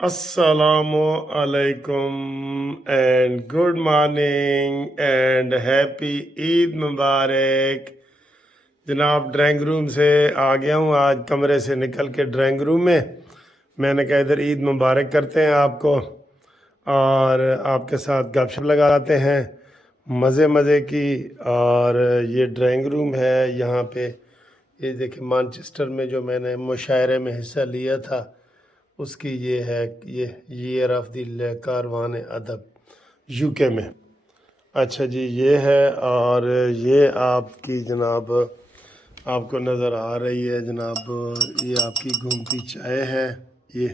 Assalamu alaikum and good morning and happy Eid Mubarak। जनाब drawing room से आ गया हूँ, आज कमरे से निकल के ड्राइंग रूम में। मैंने कहा इधर ईद मुबारक करते हैं आपको और आपके साथ गपशप लगाते हैं मज़े मज़े की। और ये ड्राइंग रूम है, यहाँ पे ये देखिए मैनचेस्टर में जो मैंने मुशायरे में हिस्सा लिया था उसकी ये है, ये ईयर ऑफ द कारवान अदब यूके में। अच्छा जी, ये है और ये आपकी जनाब आपको नज़र आ रही है जनाब, ये आपकी घूमती चाय है ये,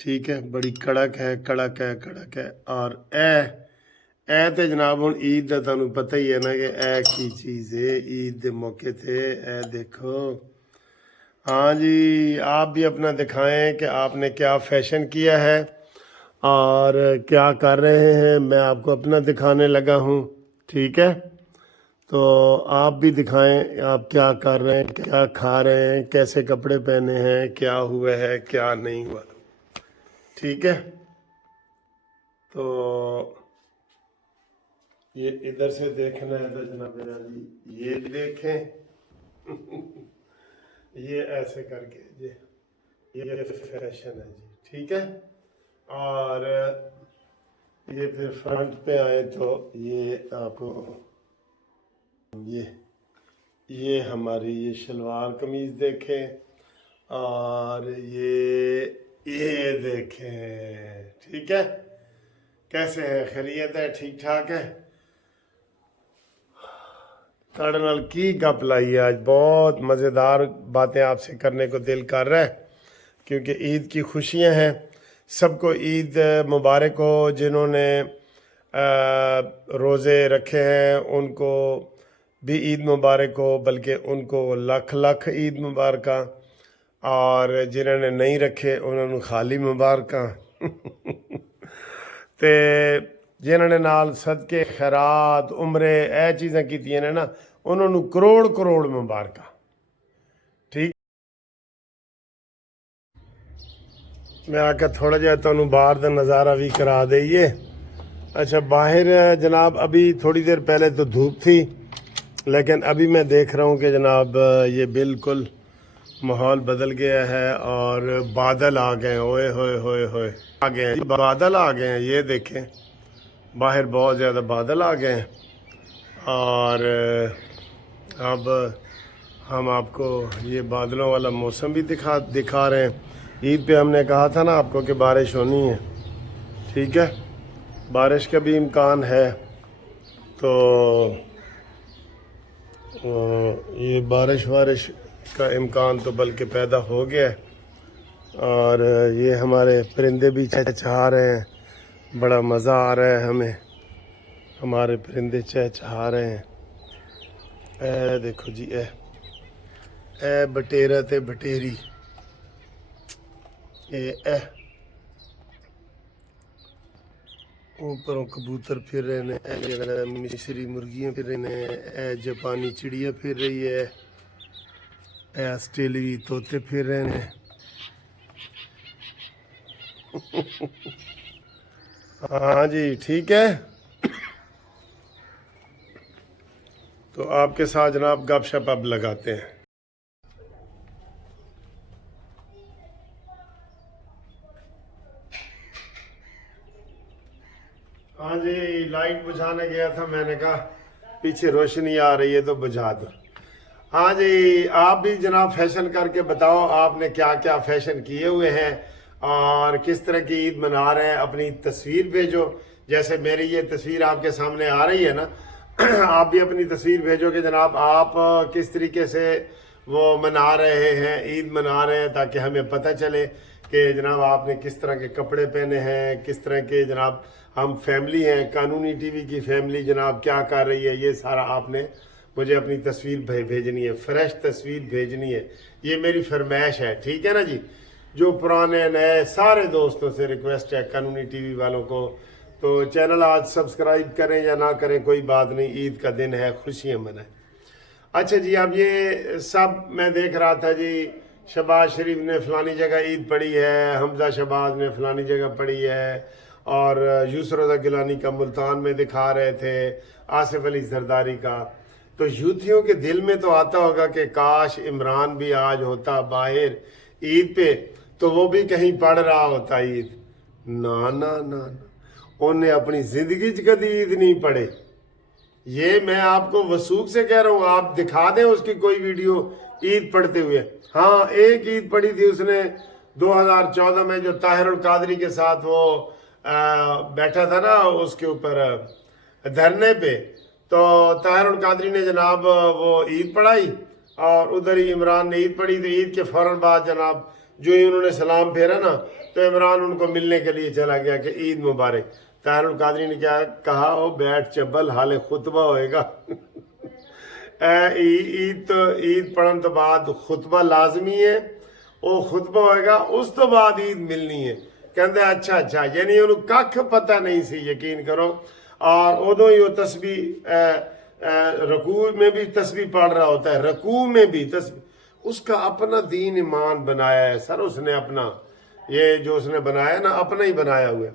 ठीक है, बड़ी कड़क है, कड़क है, कड़क है। और ए तो जनाब हुण ईद का तुहानूं पता ही है ना कि ए की चीज़ है ईद के मौके थे। ए देखो, हाँ जी, आप भी अपना दिखाएं कि आपने क्या फैशन किया है और क्या कर रहे हैं। मैं आपको अपना दिखाने लगा हूँ, ठीक है, तो आप भी दिखाएं आप क्या कर रहे हैं, क्या खा रहे हैं, कैसे कपड़े पहने हैं, क्या हुआ है, क्या नहीं हुआ, ठीक है। तो ये इधर से देखना है तो जनाब जी ये देखें ये ऐसे करके ये फैशन है जी, ठीक है। और ये फिर फ्रंट पे आए तो ये आपको ये हमारी ये शलवार कमीज देखें और ये देखें, ठीक है। कैसे है, खैरियत है, ठीक ठाक है। ਤੁਹਾਡੇ ਨਾਲ की गप लाई है, आज बहुत मज़ेदार बातें आपसे करने को दिल कर रहा है क्योंकि ईद की खुशियां हैं। सबको ईद मुबारक हो। जिन्होंने रोज़े रखे हैं उनको भी ईद मुबारक हो, बल्कि उनको लख लख ईद मुबारक। और जिन्होंने नहीं रखे उन्होंने खाली मुबारक। तो जिन्होंने नाल सदके खैरात उमरे ਇਹ ਚੀਜ਼ਾਂ ਕੀਤੀਆਂ ਨੇ ਨਾ ਉਹਨਾਂ ਨੂੰ ਕਰੋੜ ਕਰੋੜ ਮੁਬਾਰਕਾਂ, ठीक। मैं आकर थोड़ा जिहा ਤੁਹਾਨੂੰ बाहर का नज़ारा भी करा दईए। अच्छा, बाहर जनाब अभी थोड़ी देर पहले तो धूप थी, लेकिन अभी मैं देख रहा हूँ कि जनाब ये बिल्कुल माहौल बदल गया है और बादल आ गए। ओए होए होए होए आ गए हैं, बादल आ गए हैं, ये देखें बाहर बहुत ज़्यादा बादल आ गए हैं। और अब हम आपको ये बादलों वाला मौसम भी दिखा रहे हैं। ईद पे हमने कहा था ना आपको कि बारिश होनी है, ठीक है, बारिश का भी इम्कान है। तो ये बारिश वारिश का इम्कान तो बल्कि पैदा हो गया है। और ये हमारे परिंदे भी चहचहा रहे हैं, बड़ा मज़ा आ रहा है हमें, हमारे परिंदे चहचहा रहे हैं। ए देखो जी, ए बटेरा ते बटेरी, ए ऊपरों कबूतर फिर रहे ने, मिस्री मुर्गियाँ फिर रही ने, ए जापानी चिड़िया फिर रही है, ए ऑस्ट्रेलियाई तोते फिर रहे ने। हाँ जी, ठीक है। तो आपके साथ जनाब गपशप अब लगाते हैं। हाँ जी, लाइट बुझाने गया था, मैंने कहा पीछे रोशनी आ रही है तो बुझा दो। हाँ जी, आप भी जनाब फैशन करके बताओ आपने क्या क्या फैशन किए हुए हैं और किस तरह की ईद मना रहे हैं। अपनी तस्वीर भेजो, जैसे मेरी ये तस्वीर आपके सामने आ रही है ना, आप भी अपनी तस्वीर भेजो कि जनाब आप किस तरीके से वो मना रहे हैं, ईद मना रहे हैं, ताकि हमें पता चले कि जनाब आपने किस तरह के कपड़े पहने हैं, किस तरह के जनाब हम फैमिली हैं, कानूनी टीवी की फैमिली जनाब क्या कर रही है। ये सारा आपने मुझे अपनी तस्वीर भेजनी है, फ्रेश तस्वीर भेजनी है, ये मेरी फरमाइश है, ठीक है ना जी। जो पुराने नए सारे दोस्तों से रिक्वेस्ट है, कानूनी टीवी वालों को, तो चैनल आज सब्सक्राइब करें या ना करें कोई बात नहीं, ईद का दिन है, खुशियाँ मनाएं। अच्छा जी, अब ये सब मैं देख रहा था जी शहबाज शरीफ ने फलानी जगह ईद पढ़ी है, हमजा शहबाज ने फलानी जगह पढ़ी है, और यूसुफ रज़ा गिलानी का मुल्तान में दिखा रहे थे, आसिफ अली जरदारी का। तो यूथियों के दिल में तो आता होगा कि काश इमरान भी आज होता बाहर ईद पे, तो वो भी कहीं पढ़ रहा होता ईद। ना ना ना ना, उन्हें अपनी जिंदगी च कभी ईद नहीं पढ़े। ये मैं आपको वसूख से कह रहा हूँ, आप दिखा दें उसकी कोई वीडियो ईद पढ़ते हुए। हाँ, एक ईद पढ़ी थी उसने 2014 में, जो ताहिरुल कादरी के साथ वो बैठा था ना उसके ऊपर धरने पे, तो ताहिरुल कादरी ने जनाब वो ईद पढ़ाई और उधर ही इमरान ने ईद पढ़ी। तो ईद के फौरन बाद जनाब जो ही उन्होंने सलाम फेरा ना, तो इमरान उनको मिलने के लिए चला गया कि ईद मुबारक। ताहिरुल कादरी ने क्या कहा, ओ बैठ चब्बल, हाले खुतबा होएगा। ईद पढ़न तो बाद खुतबा लाजमी है, वो खुतबा होएगा, उस तो बाद ईद मिलनी है। कहते अच्छा अच्छा, यानी उन्होंने कख पता नहीं सी, यकीन करो। और उदों ही वो तस्बीह रकू में भी तस्बीह पढ़ रहा होता है, रकू में भी तस्बीह। उसका अपना दीन ईमान बनाया है सर, उसने अपना, ये जो उसने बनाया ना, अपना ही बनाया हुआ है।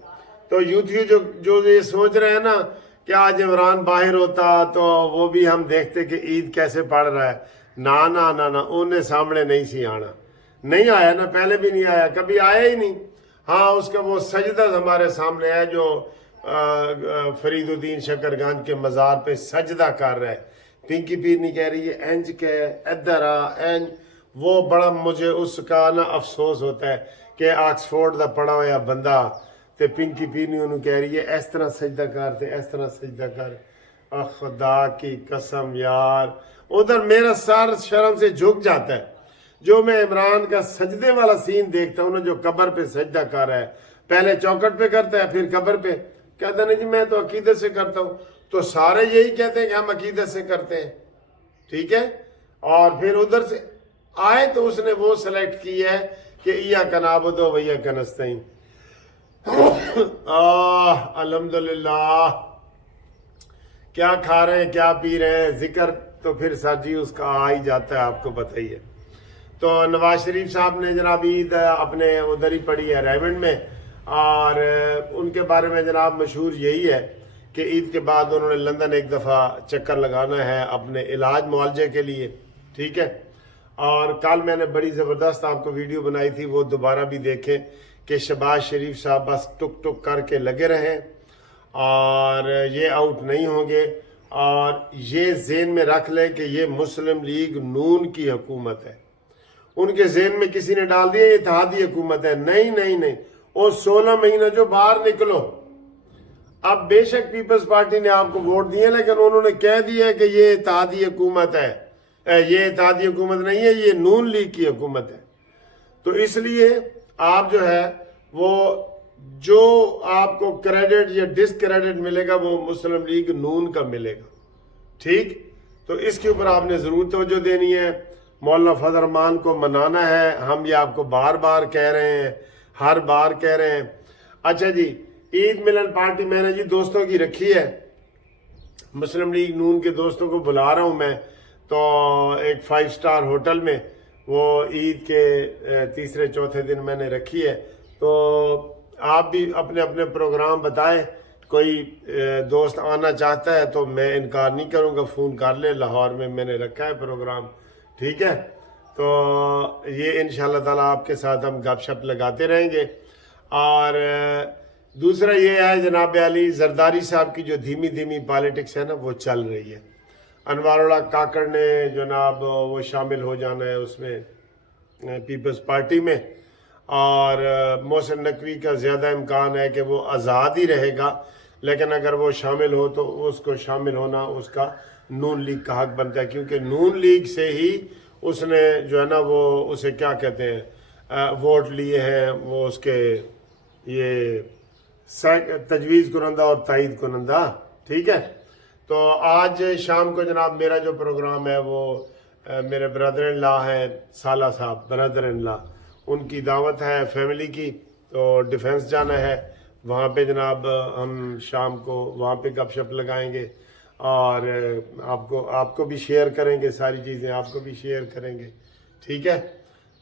तो यूथी जो ये सोच रहे हैं ना कि आज इमरान बाहर होता तो वो भी हम देखते कि ईद कैसे पढ़ रहा है। ना ना ना ना, उन्हें सामने नहीं सी आना, नहीं आया ना, पहले भी नहीं आया, कभी आया ही नहीं। हाँ, उसका वो सजदा हमारे सामने है जो फरीदुद्दीन शकरगंज के मज़ार पे सजदा कर रहा है। पिंकी पीर नहीं कह रही है इंज के इधर आ इंज, वो बड़ा मुझे उसका ना अफसोस होता है कि ऑक्सफोर्ड का पढ़ा हुआ बंदा ते पिंकी पीर नहीं उन्होंने कह रही है इस तरह सजदा कर, ते इस तरह सजदा कर। खुदा की कसम यार, उधर मेरा सर शर्म से झुक जाता है जो मैं इमरान का सजदे वाला सीन देखता हूँ ना, जो कब्र पे सजदा कर रहा है। पहले चौकट पे करता है, फिर कब्र पे। कहता नहीं जी मैं तो अकीदत से करता हूँ। तो सारे यही कहते हैं कि हम अकीदत से करते हैं, ठीक है। और फिर उधर से आए तो उसने वो सेलेक्ट की है कि इया कनाबुदो वैया कनस्तईन। अल्हम्दुलिल्लाह, क्या खा रहे हैं क्या पी रहे हैं, जिक्र तो फिर सर जी उसका आ ही जाता है, आपको पता ही है। तो नवाज शरीफ साहब ने जनाब ईद अपने उधर ही पढ़ी है रेमंड में, और उनके बारे में जनाब मशहूर यही है कि ईद के बाद उन्होंने लंदन एक दफ़ा चक्कर लगाना है अपने इलाज मुआलजे के लिए, ठीक है। और कल मैंने बड़ी ज़बरदस्त आपको वीडियो बनाई थी, वो दोबारा भी देखें कि शहबाज शरीफ साहब बस टुक टुक करके लगे रहें और ये आउट नहीं होंगे। और ये ज़हन में रख लें कि ये मुस्लिम लीग नून की हुकूमत है। उनके ज़हन में किसी ने डाल दिया ये इत्तेहादी हुकूमत है। नहीं नहीं नहीं, और 16 महीने जो बाहर निकलो। अब बेशक पीपल्स पार्टी ने आपको वोट दिए, लेकिन उन्होंने कह दिया है कि ये इत्तेहादी हुकूमत है। ये इत्तेहादी हुकूमत नहीं है, ये नून लीग की हुकूमत है। तो इसलिए आप जो है वो जो आपको क्रेडिट या डिसक्रेडिट मिलेगा वो मुस्लिम लीग नून का मिलेगा, ठीक। तो इसके ऊपर आपने ज़रूर तवज्जो देनी है, मौलाना फजल रहमान को मनाना है। हम ये आपको बार बार कह रहे हैं, हर बार कह रहे हैं। अच्छा जी, ईद मिलन पार्टी मैंने जी दोस्तों की रखी है, मुस्लिम लीग नून के दोस्तों को बुला रहा हूँ मैं। तो एक 5 स्टार होटल में वो ईद के तीसरे चौथे दिन मैंने रखी है। तो आप भी अपने अपने प्रोग्राम बताएं, कोई दोस्त आना चाहता है तो मैं इनकार नहीं करूँगा, फ़ोन कर ले, लाहौर में मैंने रखा है प्रोग्राम, ठीक है। तो ये इंशाल्लाह ताला आपके साथ हम गपशप लगाते रहेंगे। और दूसरा ये है जनाब अली जरदारी साहब की जो धीमी धीमी पॉलिटिक्स है ना, वो चल रही है। अनवारुल्लाह काकड़ ने जनाब वो शामिल हो जाना है उसमें पीपल्स पार्टी में, और मोहसिन नकवी का ज़्यादा इम्कान है कि वो आज़ाद ही रहेगा, लेकिन अगर वो शामिल हो तो उसको शामिल होना उसका नून लीग का हक बनता है, क्योंकि नून लीग से ही उसने जो है ना वो उसे क्या कहते हैं वोट लिए हैं, वो उसके ये तजवीज़ कुनंदा और तायीद कुनंदा, ठीक है। तो आज शाम को जनाब मेरा जो प्रोग्राम है वो मेरे ब्रदर इन लॉ हैं साला साहब, ब्रदर इन लॉ, उनकी दावत है फैमिली की, तो डिफेंस जाना है वहाँ पे जनाब। हम शाम को वहाँ पे गपशप लगाएंगे और आपको भी शेयर करेंगे, सारी चीज़ें आपको भी शेयर करेंगे, ठीक है।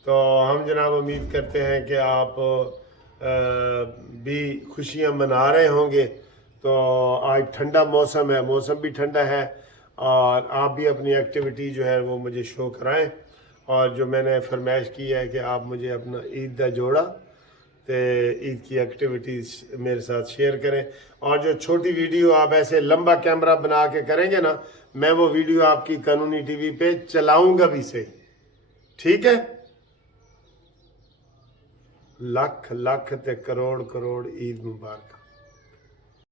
تو ہم جناب امید کرتے ہیں کہ آپ بھی خوشیاں منا رہے ہوں گے. تو آج ٹھنڈا موسم ہے، موسم بھی ٹھنڈا ہے، اور آپ بھی اپنی ایکٹیویٹی جو ہے وہ مجھے شو کرائیں. اور جو میں نے فرمائش کی ہے کہ آپ مجھے اپنا عید دا جوڑا تے عید کی ایکٹیویٹیز میرے ساتھ شیئر کریں. اور جو چھوٹی ویڈیو آپ ایسے لمبا کیمرہ بنا کے کریں گے نا، میں وہ ویڈیو آپ کی قانونی ٹی وی پہ چلاؤں گا بھی صحیح. ٹھیک ہے؟ لکھ لکھ تے کروڑ کروڑ عید مبارک.